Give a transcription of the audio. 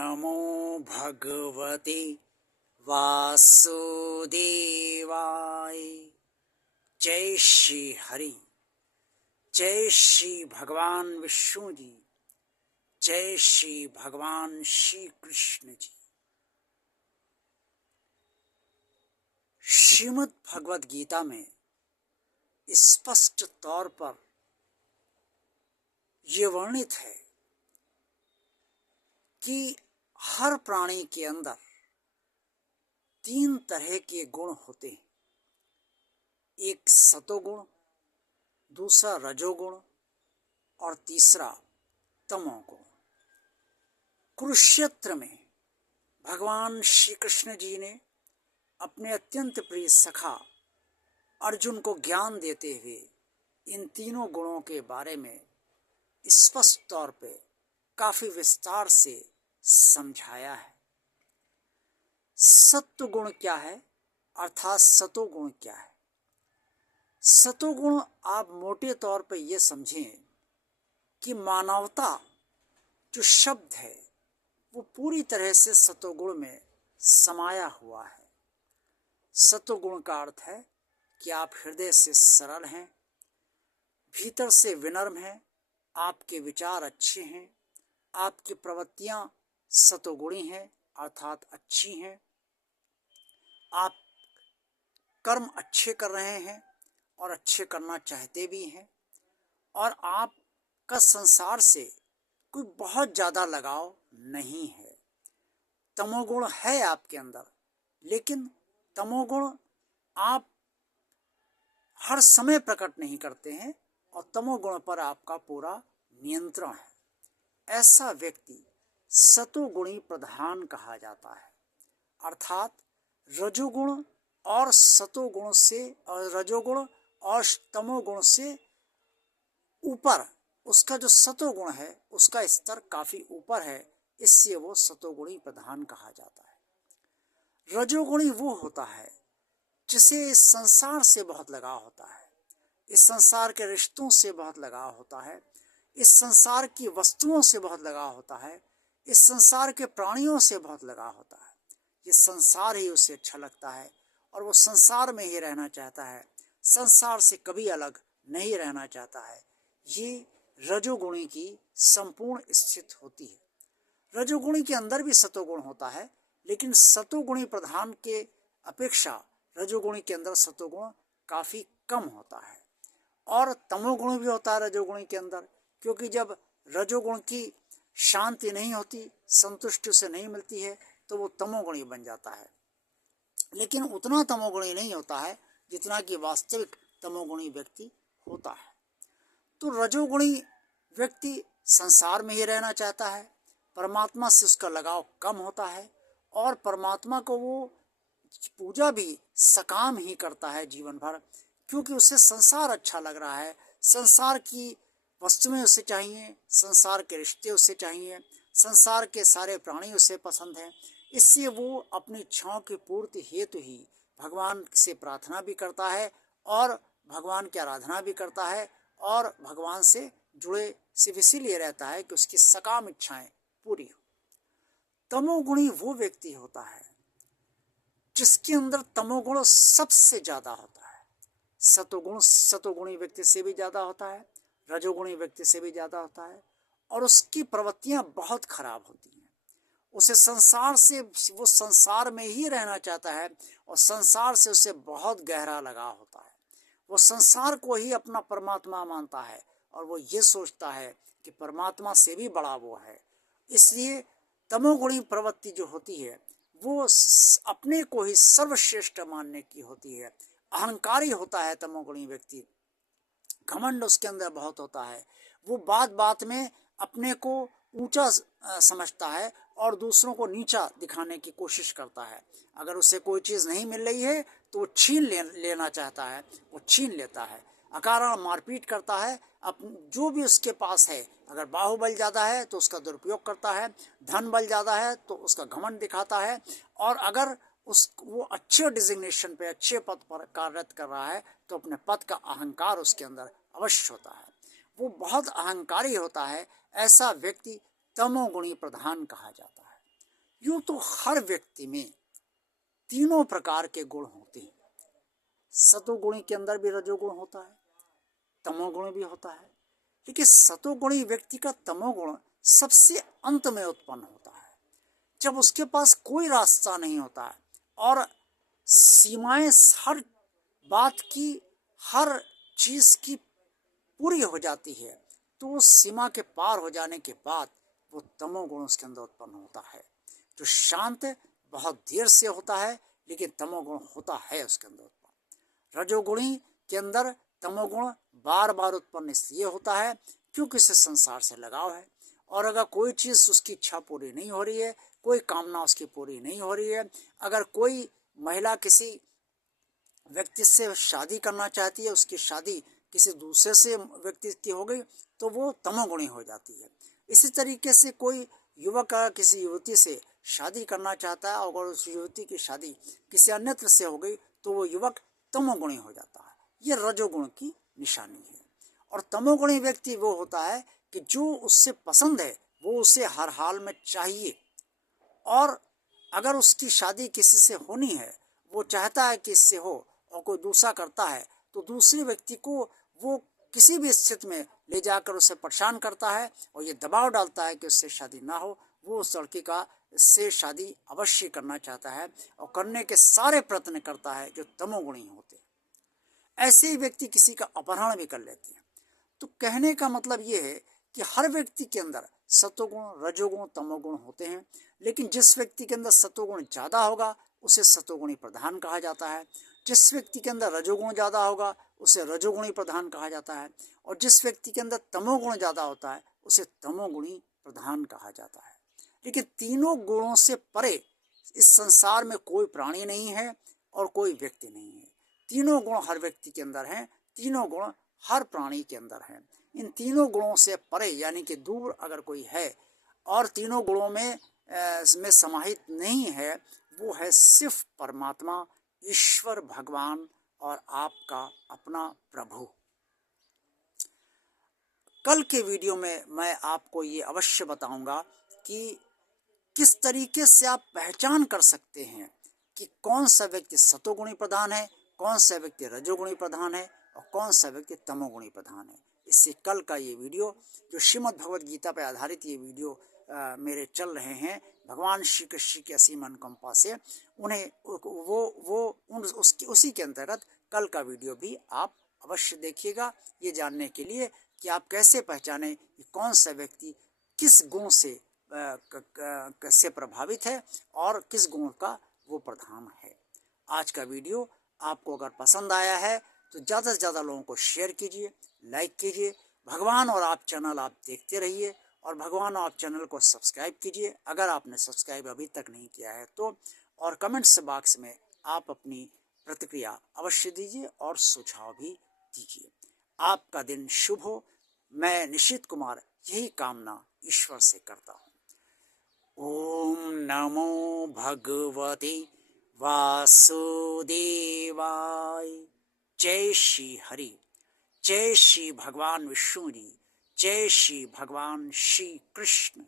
नमो भगवते वासुदेवाय। जय श्री हरि, जय श्री भगवान विष्णु जी, जय श्री भगवान श्री कृष्ण जी। श्रीमद् भगवद गीता में स्पष्ट तौर पर ये वर्णित है कि हर प्राणी के अंदर 3 तरह के गुण होते हैं। एक सतोगुण, दूसरा रजोगुण और तीसरा तमोगुण। कुरुक्षेत्र में भगवान श्री कृष्ण जी ने अपने अत्यंत प्रिय सखा अर्जुन को ज्ञान देते हुए इन तीनों गुणों के बारे में स्पष्ट तौर पे काफी विस्तार से समझाया है। सत्व गुण क्या है अर्थात सतोगुण क्या है। सतोगुण आप मोटे तौर पे ये समझें कि मानवता जो शब्द है वो पूरी तरह से सतोगुण में समाया हुआ है। सतोगुण का अर्थ है कि आप हृदय से सरल हैं, भीतर से विनम्र हैं, आपके विचार अच्छे हैं, आपकी प्रवृत्तियां सतोगुणी हैं अर्थात अच्छी हैं, आप कर्म अच्छे कर रहे हैं और अच्छे करना चाहते भी हैं, और आपका संसार से कोई बहुत ज़्यादा लगाव नहीं है। तमोगुण है आपके अंदर, लेकिन तमोगुण आप हर समय प्रकट नहीं करते हैं और तमोगुण पर आपका पूरा नियंत्रण है। ऐसा व्यक्ति सतोगुणी प्रधान कहा जाता है। अर्थात रजोगुण और सतोगुण से और रजोगुण और तमोगुण से ऊपर उसका जो सतोगुण है उसका स्तर काफी ऊपर है, इससे वो सतोगुणी प्रधान कहा जाता है। रजोगुणी वो होता है जिसे इस संसार से बहुत लगाव होता है, इस संसार के रिश्तों से बहुत लगाव होता है, इस संसार की वस्तुओं से बहुत लगाव होता है, इस संसार के प्राणियों से बहुत लगाव होता है। ये संसार ही उसे अच्छा लगता है और वो संसार में ही रहना चाहता है, संसार से कभी अलग नहीं रहना चाहता है। ये रजोगुणी की संपूर्ण स्थिति होती है। रजोगुणी के अंदर भी सतोगुण होता है, लेकिन सतोगुणी प्रधान के अपेक्षा रजोगुणी के अंदर सतोगुण काफी कम होता है। और तमोगुण भी होता है रजोगुणी के अंदर, क्योंकि जब रजोगुण की शांति नहीं होती, संतुष्टि से नहीं मिलती है, तो वो तमोगुणी बन जाता है। लेकिन उतना तमोगुणी नहीं होता है जितना कि वास्तविक तमोगुणी व्यक्ति होता है। तो रजोगुणी व्यक्ति संसार में ही रहना चाहता है, परमात्मा से उसका लगाव कम होता है और परमात्मा को वो पूजा भी सकाम ही करता है जीवन भर, क्योंकि उसे संसार अच्छा लग रहा है, संसार की वस्तुएं उसे चाहिए, संसार के रिश्ते उसे चाहिए, संसार के सारे प्राणी उसे पसंद हैं। इससे वो अपनी इच्छाओं की पूर्ति हेतु ही भगवान से प्रार्थना भी करता है और भगवान की आराधना भी करता है और भगवान से जुड़े सिर्फ इसीलिए रहता है कि उसकी सकाम इच्छाएं पूरी हो। तमोगुणी वो व्यक्ति होता है जिसके अंदर तमोगुण सबसे ज्यादा होता है। सतोगुण सतोगुणी व्यक्ति से भी ज्यादा होता है, रजोगुणी व्यक्ति से भी ज्यादा होता है, और उसकी प्रवृत्तियां बहुत खराब होती हैं। उसे संसार से वो संसार में ही रहना चाहता है और संसार से उसे बहुत गहरा लगाव होता है। वो संसार को ही अपना परमात्मा मानता है और वो ये सोचता है कि परमात्मा से भी बड़ा वो है। इसलिए तमोगुणी प्रवृत्ति जो होती है वो अपने को ही सर्वश्रेष्ठ मानने की होती है। अहंकारी होता है तमोगुणी व्यक्ति, घमंड उसके अंदर बहुत होता है। वो बात बात में अपने को ऊंचा समझता है और दूसरों को नीचा दिखाने की कोशिश करता है। अगर उसे कोई चीज़ नहीं मिल रही है तो वो छीन लेना चाहता है, वो छीन लेता है, अकारण मारपीट करता है। जो भी उसके पास है, अगर बाहुबल ज़्यादा है तो उसका दुरुपयोग करता है, धन बल ज़्यादा है तो उसका घमंड दिखाता है, और अगर वो अच्छे डिजिग्नेशन पे, अच्छे पद पर कार्यरत कर रहा है तो अपने पद का अहंकार उसके अंदर अवश्य होता है। वो बहुत अहंकारी होता है। ऐसा व्यक्ति तमोगुणी प्रधान कहा जाता है। यूं तो हर व्यक्ति में तीनों प्रकार के गुण होते हैं। सतोगुणी के अंदर भी रजोगुण होता है, तमोगुण भी होता है, लेकिन सतोगुणी व्यक्ति का तमोगुण सबसे अंत में उत्पन्न होता है, जब उसके पास कोई रास्ता नहीं होता है और सीमाएं हर बात की, हर चीज की पूरी हो जाती है, तो उस सीमा के पार हो जाने के बाद वो तमोगुण उसके अंदर उत्पन्न होता है। जो शांत बहुत देर से होता है, लेकिन तमोगुण होता है उसके अंदर उत्पन्न। रजोगुणी के अंदर तमोगुण बार बार उत्पन्न इसलिए होता है क्योंकि उसे संसार से लगाव है, और अगर कोई चीज उसकी इच्छा पूरी नहीं हो रही है, कोई कामना उसकी पूरी नहीं हो रही है, अगर कोई महिला किसी व्यक्ति से शादी करना चाहती है, उसकी शादी किसी दूसरे से व्यक्ति की हो गई, तो वो तमोगुणी हो जाती है। इसी तरीके से कोई युवक किसी युवती से शादी करना चाहता है, और उस युवती की शादी किसी अन्यत्र से हो गई, तो वो युवक तमोगुणी हो जाता है। ये रजोगुण की निशानी है। और तमोगुणी व्यक्ति वो होता है कि जो उससे पसंद है वो उसे हर हाल में चाहिए, और अगर उसकी शादी किसी से होनी है, वो चाहता है कि इससे हो, और कोई दूसरा करता है, तो दूसरे व्यक्ति को वो किसी भी स्थिति में ले जाकर उसे परेशान करता है और ये दबाव डालता है कि उससे शादी ना हो। वो उस लड़की का से शादी अवश्य करना चाहता है और करने के सारे प्रयत्न करता है, जो तमोगुणी होते हैं। ऐसे ही व्यक्ति किसी का अपहरण भी कर लेते हैं। तो कहने का मतलब ये है कि हर व्यक्ति के अंदर सतोगुण, रजोगुण, तमोगुण होते हैं, लेकिन जिस व्यक्ति के अंदर सतोगुण ज़्यादा होगा उसे सतोगुणी प्रधान कहा जाता है। जिस व्यक्ति के अंदर रजोगुण ज़्यादा होगा उसे रजोगुणी प्रधान कहा जाता है, और जिस व्यक्ति के अंदर तमोगुण ज़्यादा होता है उसे तमोगुणी प्रधान कहा जाता है। लेकिन तीनों गुणों से परे इस संसार में कोई प्राणी नहीं है और कोई व्यक्ति नहीं है। तीनों गुण हर व्यक्ति के अंदर हैं, तीनों गुण हर प्राणी के अंदर हैं। इन तीनों गुणों से परे यानी कि दूर अगर कोई है और तीनों गुणों में समाहित नहीं है, वो है सिर्फ परमात्मा, ईश्वर, भगवान और आपका अपना प्रभु। कल के वीडियो में मैं आपको ये अवश्य बताऊंगा कि किस तरीके से आप पहचान कर सकते हैं कि कौन सा व्यक्ति सतोगुणी प्रधान है, कौन सा व्यक्ति रजोगुणी प्रधान है और कौन सा व्यक्ति तमोगुणी प्रधान है। इससे कल का ये वीडियो, जो श्रीमद् भगवद गीता पर आधारित ये वीडियो मेरे चल रहे हैं, भगवान श्री कृष्ण की असीम अनुकंपा से, उन्हें उसी के अंतर्गत कल का वीडियो भी आप अवश्य देखिएगा, ये जानने के लिए कि आप कैसे पहचानें कि कौन सा व्यक्ति किस गुण से प्रभावित है और किस गुण का वो प्रधान है। आज का वीडियो आपको अगर पसंद आया है तो ज़्यादा से ज़्यादा लोगों को शेयर कीजिए, लाइक कीजिए। भगवान और आप चैनल आप देखते रहिए और भगवान और आप चैनल को सब्सक्राइब कीजिए अगर आपने सब्सक्राइब अभी तक नहीं किया है तो, और कमेंट्स बॉक्स में आप अपनी प्रतिक्रिया अवश्य दीजिए और सुझाव भी दीजिए। आपका दिन शुभ हो। मैं निशित कुमार यही कामना ईश्वर से करता हूँ। ओम नमो भगवते वासुदेवाय। जय श्री हरि, जय श्री भगवान विष्णु जी, जय श्री भगवान श्री कृष्ण।